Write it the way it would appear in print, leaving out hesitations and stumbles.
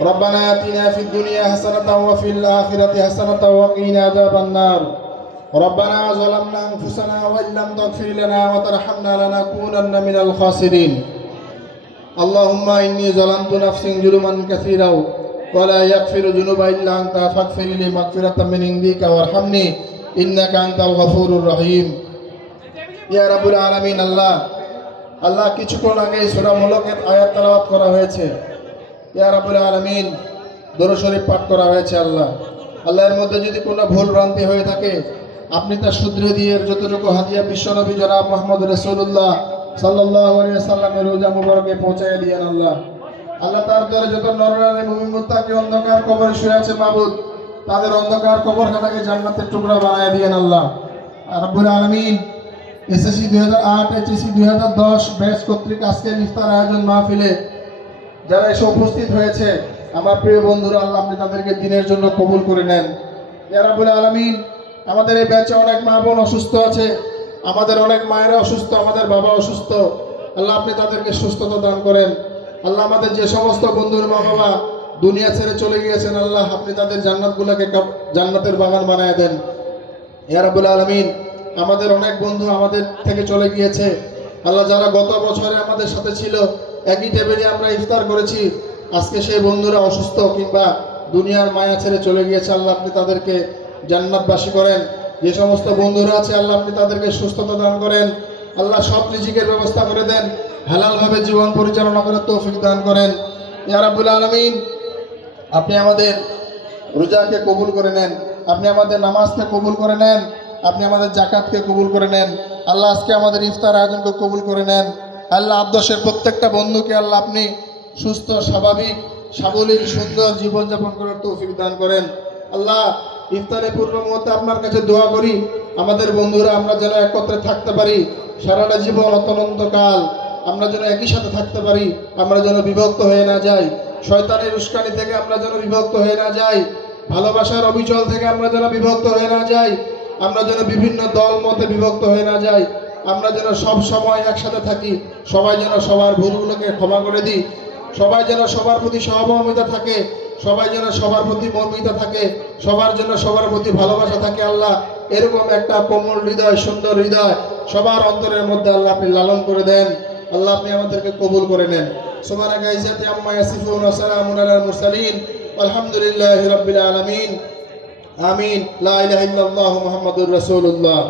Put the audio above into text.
ربنا آتنا في الدنيا حسنة وفي الآخرة حسنة وقنا عذاب النار ربنا ظلمنا أنفسنا وإن لم تغفر لنا وترحمنا لنكونن من الخاسرين اللهم إني ظلمت نفسي ظلما كثيرا ولا يغفر الذنوب إلا أنت فاغفر لي مغفرة من عندك وارحمني إنك أنت الغفور الرحيم يا رب العالمين আল্লাহ কিছুক্ষণ আগে সূরা মুলকের আয়াত তেলাওয়াত করা হয়েছে। ইয়া রাব্বুল আলামিন দরুদ শরীফ পাঠ করা হয়েছে। আল্লাহর মধ্যে যদি কোনো ভুল ভ্রান্তি হয়ে থাকে আপনি তা শুধরে দিয়ে যতটুকু হাদিয়া বিশ্বনবী জনাব মুহাম্মদ রাসূলুল্লাহ সাল্লাল্লাহু আলাইহি ওয়াসাল্লামের রোজা মুবারকে পৌঁছায় দিয়েন। আল্লাহ তার দরে যত নরনারী মুমিন মুত্তাকি অন্ধকার কবরে শুয়ে আছে মাবুদ, তাদের অন্ধকার কবরখানাকে জান্নাতের টুকরা বানায় দিয়েন। রাব্বুল আলামিন এসএসসি 2008 এইচএসসি 2010 ব্যাচ কর্তৃক আজকের ইফতার আয়োজন মাহফিলে যারা এসে উপস্থিত হয়েছে আমার প্রিয় বন্ধুরা, আল্লাহ আপনি তাদেরকে দিনের জন্য কবুল করে নেন। ইয়া রাব্বুল আলামিন আমাদের এই ব্যাচে অনেক মা বোন অসুস্থ আছে, আমাদের অনেক মায়েরা অসুস্থ, আমাদের বাবা অসুস্থ। আল্লাহ আপনি তাদেরকে সুস্থতা দান করেন। আল্লাহ আমাদের যে সমস্ত বন্ধুর মা বাবা দুনিয়া ছেড়ে চলে গিয়েছেন আল্লাহ আপনি তাদের জান্নাতগুলোকে জান্নাতের বাগান বানায় দেন। ইয়া রাব্বুল আলামিন আমাদের অনেক বন্ধু আমাদের থেকে চলে গিয়েছে আল্লাহ, যারা গত বছরে আমাদের সাথে ছিল, একই টেবিলে আমরা ইফতার করেছি, আজকে সেই বন্ধুরা অসুস্থ কিংবা দুনিয়ার মায়া ছেড়ে চলে গিয়েছে। আল্লাহ আপনি তাদেরকে জান্নাতবাসী করেন। যে সমস্ত বন্ধুরা আছে আল্লাহ আপনি তাদেরকে সুস্থতা দান করেন। আল্লাহ সব রিজিকের ব্যবস্থা করে দেন, হালালভাবে জীবন পরিচালনা করার তৌফিক দান করেন। ইয়া রাব্বুল আলামিন আপনি আমাদের রোজাকে কবুল করে নেন, আপনি আমাদের নামাজকে কবুল করে নেন, আপনি আমাদের জাকাতকে কবুল করে নেন। আল্লাহ আজকে আমাদের ইফতার আয়োজনকে কবুল করে নেন। আল্লাহ আব্দশের প্রত্যেকটা বন্ধুকে আল্লাহ আপনি সুস্থ স্বাভাবিক সাবলীল সুন্দর জীবনযাপন করার তৌফিক দান করেন। আল্লাহ ইফতারের পূর্ব মুহূর্তে আপনার কাছে দোয়া করি আমাদের বন্ধুরা আমরা যেন একত্রে থাকতে পারি, সারাটা জীবন অতনন্তকাল আমরা যেন একই সাথে থাকতে পারি, আমরা যেন বিভক্ত হয়ে না যাই, শয়তানের উস্কানি থেকে আমরা যেন বিভক্ত হয়ে না যাই, ভালোবাসার অবিচল থেকে আমরা যেন বিভক্ত হয়ে না যাই, আমরা যেন বিভিন্ন দল মতে বিভক্ত হয়ে না যাই, আমরা যেন সব সময় একসাথে থাকি, সবাই যেন সবার ভুলগুলোকে ক্ষমা করে দিই, সবাই যেন সবার প্রতি সহমর্মিতা থাকে, সবাই যেন সবার প্রতি মর্মিতা থাকে, সবার জন্য সবার প্রতি ভালোবাসা থাকে। আল্লাহ এরকম একটা কোমল হৃদয় সুন্দর হৃদয় সবার অন্তরের মধ্যে আল্লাহ আপনি লালন করে দেন। আল্লাহ আপনি আমাদেরকে কবুল করে নেন। সুবহানাকা ইজ্জাতি আম্মা ইয়াসিফুন ওয়া সালামুন আলাল মুরসালিন আলহামদুলিল্লাহি রাব্বিল আলামিন আমিন। লা ইলাহা ইল্লাল্লাহু মুহাম্মাদুর রাসূলুল্লাহ।